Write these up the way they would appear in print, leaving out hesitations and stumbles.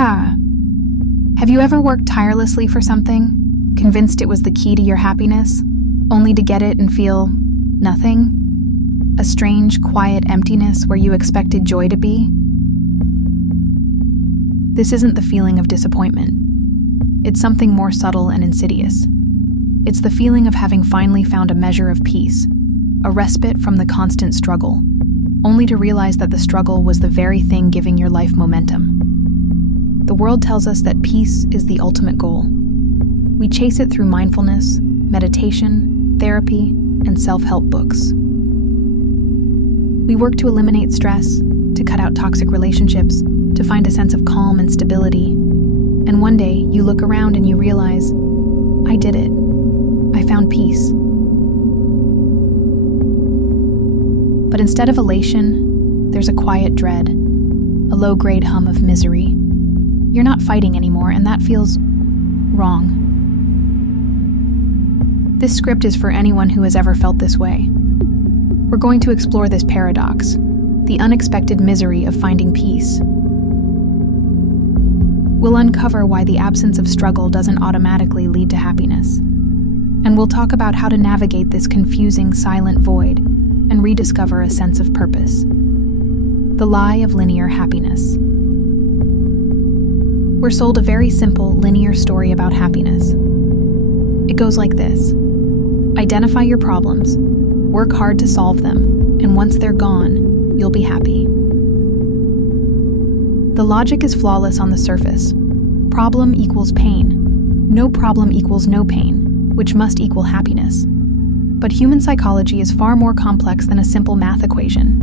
Yeah. Have you ever worked tirelessly for something, convinced it was the key to your happiness, only to get it and feel nothing? A strange, quiet emptiness where you expected joy to be? This isn't the feeling of disappointment. It's something more subtle and insidious. It's the feeling of having finally found a measure of peace, a respite from the constant struggle, only to realize that the struggle was the very thing giving your life momentum. The world tells us that peace is the ultimate goal. We chase it through mindfulness, meditation, therapy, and self-help books. We work to eliminate stress, to cut out toxic relationships, to find a sense of calm and stability. And one day, you look around and you realize, I did it. I found peace. But instead of elation, there's a quiet dread, a low-grade hum of misery. You're not fighting anymore, and that feels wrong. This script is for anyone who has ever felt this way. We're going to explore this paradox, the unexpected misery of finding peace. We'll uncover why the absence of struggle doesn't automatically lead to happiness. And we'll talk about how to navigate this confusing, silent void and rediscover a sense of purpose. The lie of linear happiness. We're sold a very simple, linear story about happiness. It goes like this. Identify your problems, work hard to solve them, and once they're gone, you'll be happy. The logic is flawless on the surface. Problem equals pain. No problem equals no pain, which must equal happiness. But human psychology is far more complex than a simple math equation.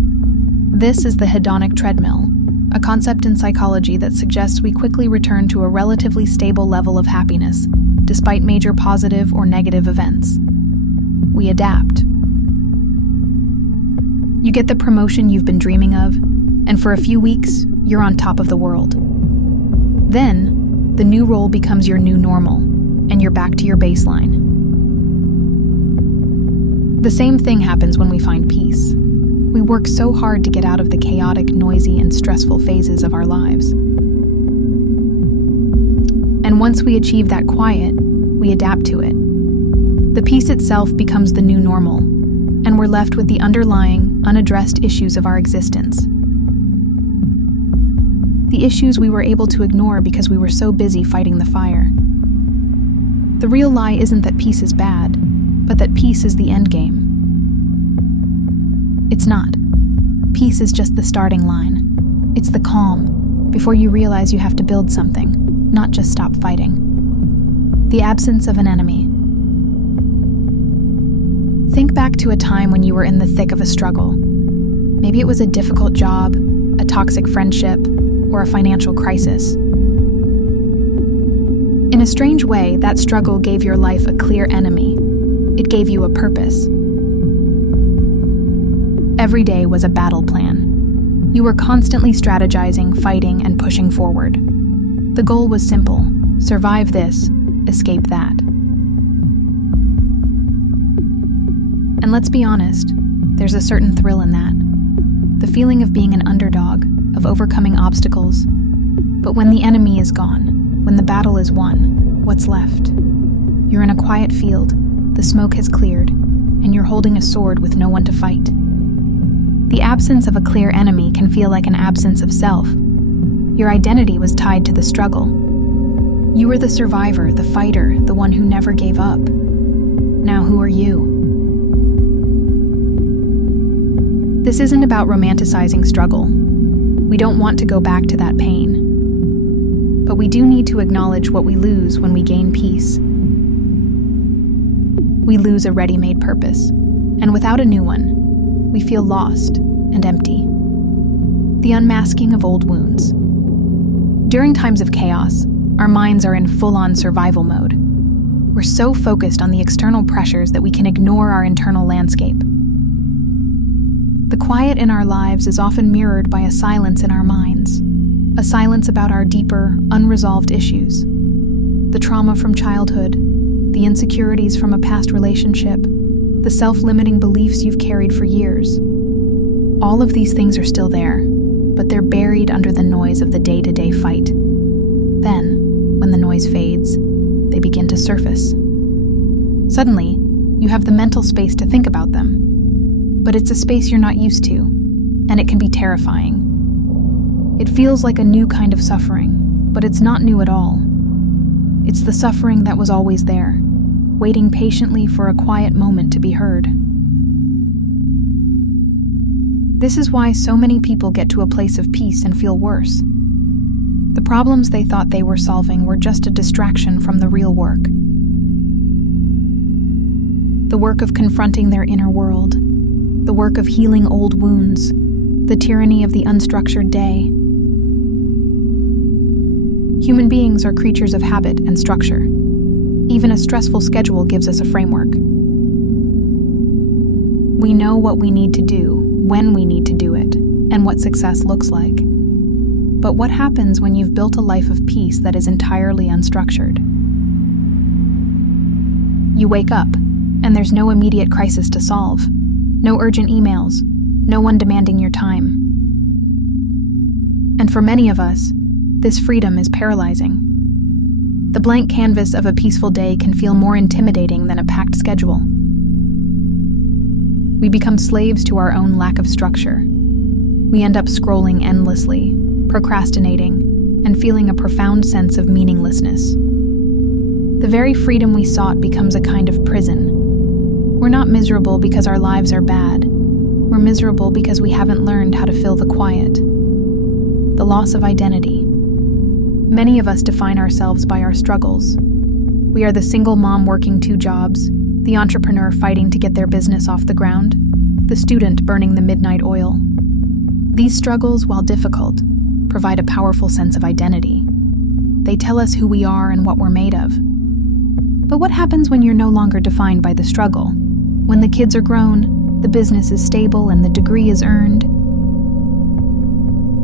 This is the hedonic treadmill, a concept in psychology that suggests we quickly return to a relatively stable level of happiness, despite major positive or negative events. We adapt. You get the promotion you've been dreaming of, and for a few weeks, you're on top of the world. Then, the new role becomes your new normal, and you're back to your baseline. The same thing happens when we find peace. We work so hard to get out of the chaotic, noisy, and stressful phases of our lives. And once we achieve that quiet, we adapt to it. The peace itself becomes the new normal, and we're left with the underlying, unaddressed issues of our existence. The issues we were able to ignore because we were so busy fighting the fire. The real lie isn't that peace is bad, but that peace is the end game. It's not. Peace is just the starting line. It's the calm, before you realize you have to build something, not just stop fighting. The absence of an enemy. Think back to a time when you were in the thick of a struggle. Maybe it was a difficult job, a toxic friendship, or a financial crisis. In a strange way, that struggle gave your life a clear enemy. It gave you a purpose. Every day was a battle plan. You were constantly strategizing, fighting, and pushing forward. The goal was simple: survive this, escape that. And let's be honest, there's a certain thrill in that. The feeling of being an underdog, of overcoming obstacles. But when the enemy is gone, when the battle is won, what's left? You're in a quiet field, the smoke has cleared, and you're holding a sword with no one to fight. The absence of a clear enemy can feel like an absence of self. Your identity was tied to the struggle. You were the survivor, the fighter, the one who never gave up. Now who are you? This isn't about romanticizing struggle. We don't want to go back to that pain. But we do need to acknowledge what we lose when we gain peace. We lose a ready-made purpose, and without a new one, we feel lost and empty. The unmasking of old wounds. During times of chaos, our minds are in full-on survival mode. We're so focused on the external pressures that we can ignore our internal landscape. The quiet in our lives is often mirrored by a silence in our minds, a silence about our deeper, unresolved issues. The trauma from childhood, the insecurities from a past relationship, the self-limiting beliefs you've carried for years. All of these things are still there, but they're buried under the noise of the day-to-day fight. Then, when the noise fades, they begin to surface. Suddenly, you have the mental space to think about them. But it's a space you're not used to, and it can be terrifying. It feels like a new kind of suffering, but it's not new at all. It's the suffering that was always there, waiting patiently for a quiet moment to be heard. This is why so many people get to a place of peace and feel worse. The problems they thought they were solving were just a distraction from the real work. The work of confronting their inner world, the work of healing old wounds, the tyranny of the unstructured day. Human beings are creatures of habit and structure. Even a stressful schedule gives us a framework. We know what we need to do, when we need to do it, and what success looks like. But what happens when you've built a life of peace that is entirely unstructured? You wake up, and there's no immediate crisis to solve. No urgent emails, no one demanding your time. And for many of us, this freedom is paralyzing. The blank canvas of a peaceful day can feel more intimidating than a packed schedule. We become slaves to our own lack of structure. We end up scrolling endlessly, procrastinating, and feeling a profound sense of meaninglessness. The very freedom we sought becomes a kind of prison. We're not miserable because our lives are bad. We're miserable because we haven't learned how to fill the quiet. The loss of identity. Many of us define ourselves by our struggles. We are the single mom working 2 jobs, the entrepreneur fighting to get their business off the ground, the student burning the midnight oil. These struggles, while difficult, provide a powerful sense of identity. They tell us who we are and what we're made of. But what happens when you're no longer defined by the struggle? When the kids are grown, the business is stable, and the degree is earned?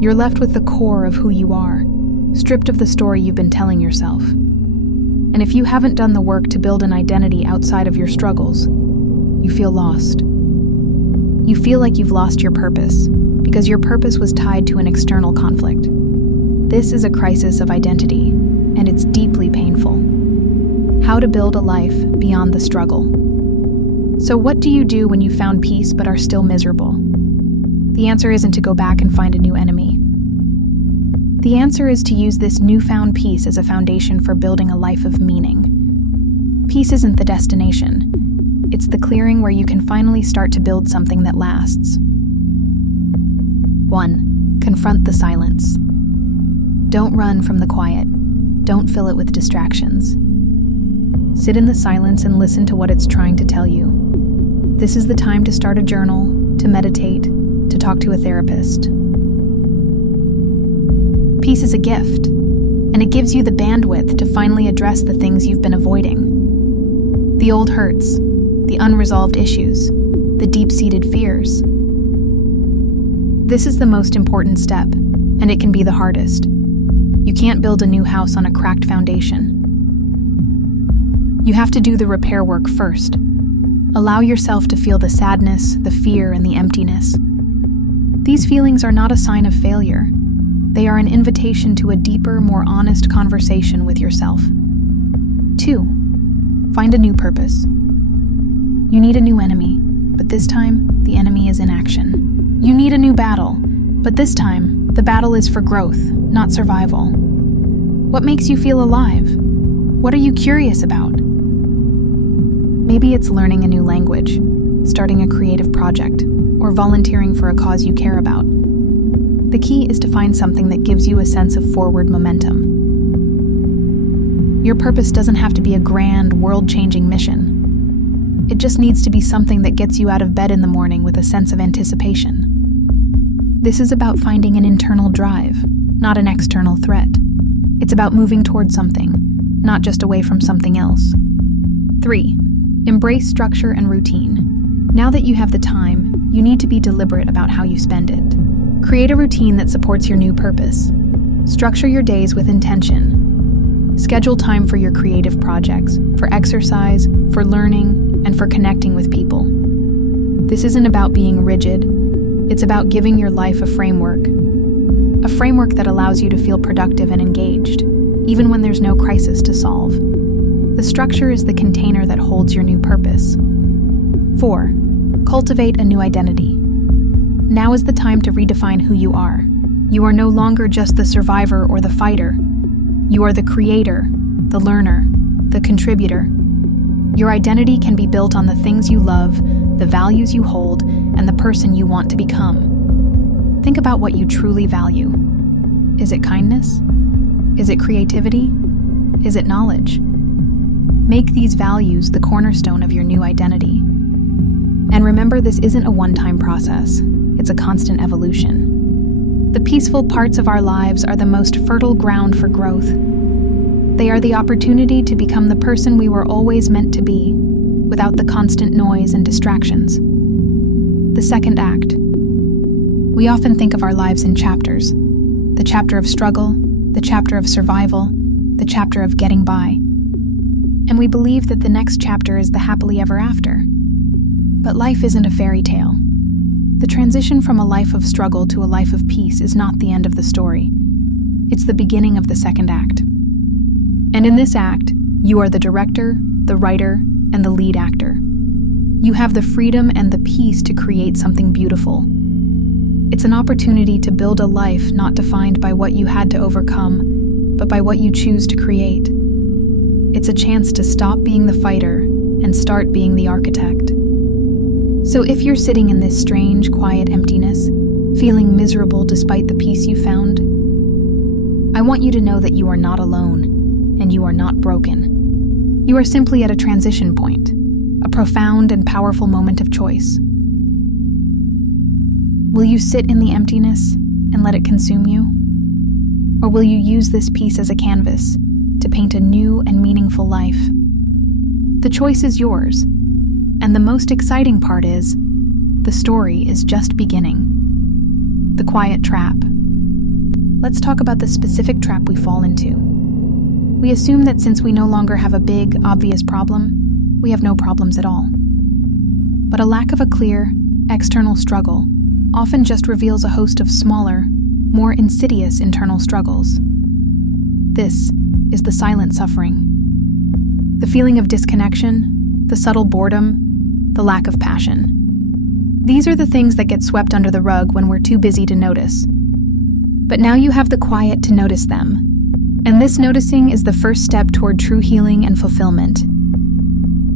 You're left with the core of who you are, stripped of the story you've been telling yourself. And if you haven't done the work to build an identity outside of your struggles, you feel lost. You feel like you've lost your purpose, because your purpose was tied to an external conflict. This is a crisis of identity, and it's deeply painful. How to build a life beyond the struggle. So what do you do when you found peace but are still miserable? The answer isn't to go back and find a new enemy. The answer is to use this newfound peace as a foundation for building a life of meaning. Peace isn't the destination. It's the clearing where you can finally start to build something that lasts. 1. Confront the silence. Don't run from the quiet. Don't fill it with distractions. Sit in the silence and listen to what it's trying to tell you. This is the time to start a journal, to meditate, to talk to a therapist. Peace is a gift, and it gives you the bandwidth to finally address the things you've been avoiding. The old hurts, the unresolved issues, the deep-seated fears. This is the most important step, and it can be the hardest. You can't build a new house on a cracked foundation. You have to do the repair work first. Allow yourself to feel the sadness, the fear, and the emptiness. These feelings are not a sign of failure. They are an invitation to a deeper, more honest conversation with yourself. 2. Find a new purpose. You need a new enemy, but this time, the enemy is inaction. You need a new battle, but this time, the battle is for growth, not survival. What makes you feel alive? What are you curious about? Maybe it's learning a new language, starting a creative project, or volunteering for a cause you care about. The key is to find something that gives you a sense of forward momentum. Your purpose doesn't have to be a grand, world-changing mission. It just needs to be something that gets you out of bed in the morning with a sense of anticipation. This is about finding an internal drive, not an external threat. It's about moving towards something, not just away from something else. 3. Embrace structure and routine. Now that you have the time, you need to be deliberate about how you spend it. Create a routine that supports your new purpose. Structure your days with intention. Schedule time for your creative projects, for exercise, for learning, and for connecting with people. This isn't about being rigid. It's about giving your life a framework that allows you to feel productive and engaged. even when there's no crisis to solve. The structure is the container that holds your new purpose. 4. Cultivate a new identity. Now is the time to redefine who you are. You are no longer just the survivor or the fighter. You are the creator, the learner, the contributor. Your identity can be built on the things you love, the values you hold, and the person you want to become. Think about what you truly value. Is it kindness? Is it creativity? Is it knowledge? Make these values the cornerstone of your new identity. And remember, this isn't a one-time process. It's a constant evolution. The peaceful parts of our lives are the most fertile ground for growth. They are the opportunity to become the person we were always meant to be, without the constant noise and distractions. The second act. We often think of our lives in chapters. The chapter of struggle, the chapter of survival, the chapter of getting by. And we believe that the next chapter is the happily ever after. But life isn't a fairy tale. The transition from a life of struggle to a life of peace is not the end of the story. It's the beginning of the second act. And in this act, you are the director, the writer, and the lead actor. You have the freedom and the peace to create something beautiful. It's an opportunity to build a life not defined by what you had to overcome, but by what you choose to create. It's a chance to stop being the fighter and start being the architect. So if you're sitting in this strange, quiet emptiness, feeling miserable despite the peace you found, I want you to know that you are not alone. And you are not broken. You are simply at a transition point, a profound and powerful moment of choice. Will you sit in the emptiness and let it consume you? Or will you use this piece as a canvas to paint a new and meaningful life? The choice is yours, and the most exciting part is, the story is just beginning. The quiet trap. Let's talk about the specific trap we fall into. We assume that since we no longer have a big, obvious problem, we have no problems at all. But a lack of a clear, external struggle often just reveals a host of smaller, more insidious internal struggles. This is the silent suffering. The feeling of disconnection, the subtle boredom, the lack of passion. These are the things that get swept under the rug when we're too busy to notice. But now you have the quiet to notice them. And this noticing is the first step toward true healing and fulfillment.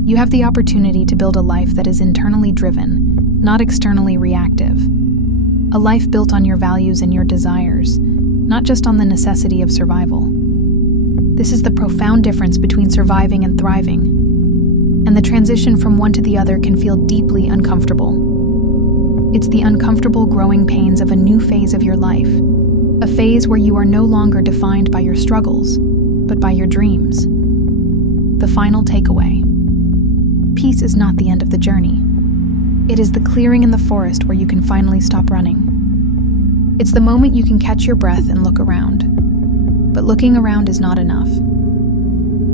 You have the opportunity to build a life that is internally driven, not externally reactive. A life built on your values and your desires, not just on the necessity of survival. This is the profound difference between surviving and thriving. And the transition from one to the other can feel deeply uncomfortable. It's the uncomfortable growing pains of a new phase of your life. A phase where you are no longer defined by your struggles, but by your dreams. The final takeaway. Peace is not the end of the journey. It is the clearing in the forest where you can finally stop running. It's the moment you can catch your breath and look around. But looking around is not enough.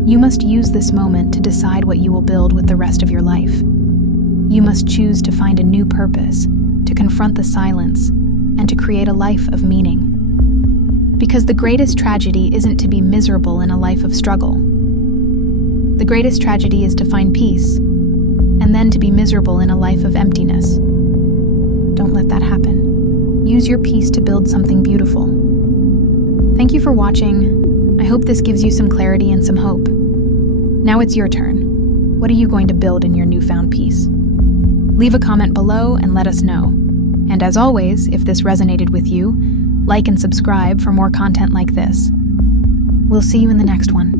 You must use this moment to decide what you will build with the rest of your life. You must choose to find a new purpose, to confront the silence, and to create a life of meaning. Because the greatest tragedy isn't to be miserable in a life of struggle. The greatest tragedy is to find peace, and then to be miserable in a life of emptiness. Don't let that happen. Use your peace to build something beautiful. Thank you for watching. I hope this gives you some clarity and some hope. Now it's your turn. What are you going to build in your newfound peace? Leave a comment below and let us know. And as always, if this resonated with you, like and subscribe for more content like this. We'll see you in the next one.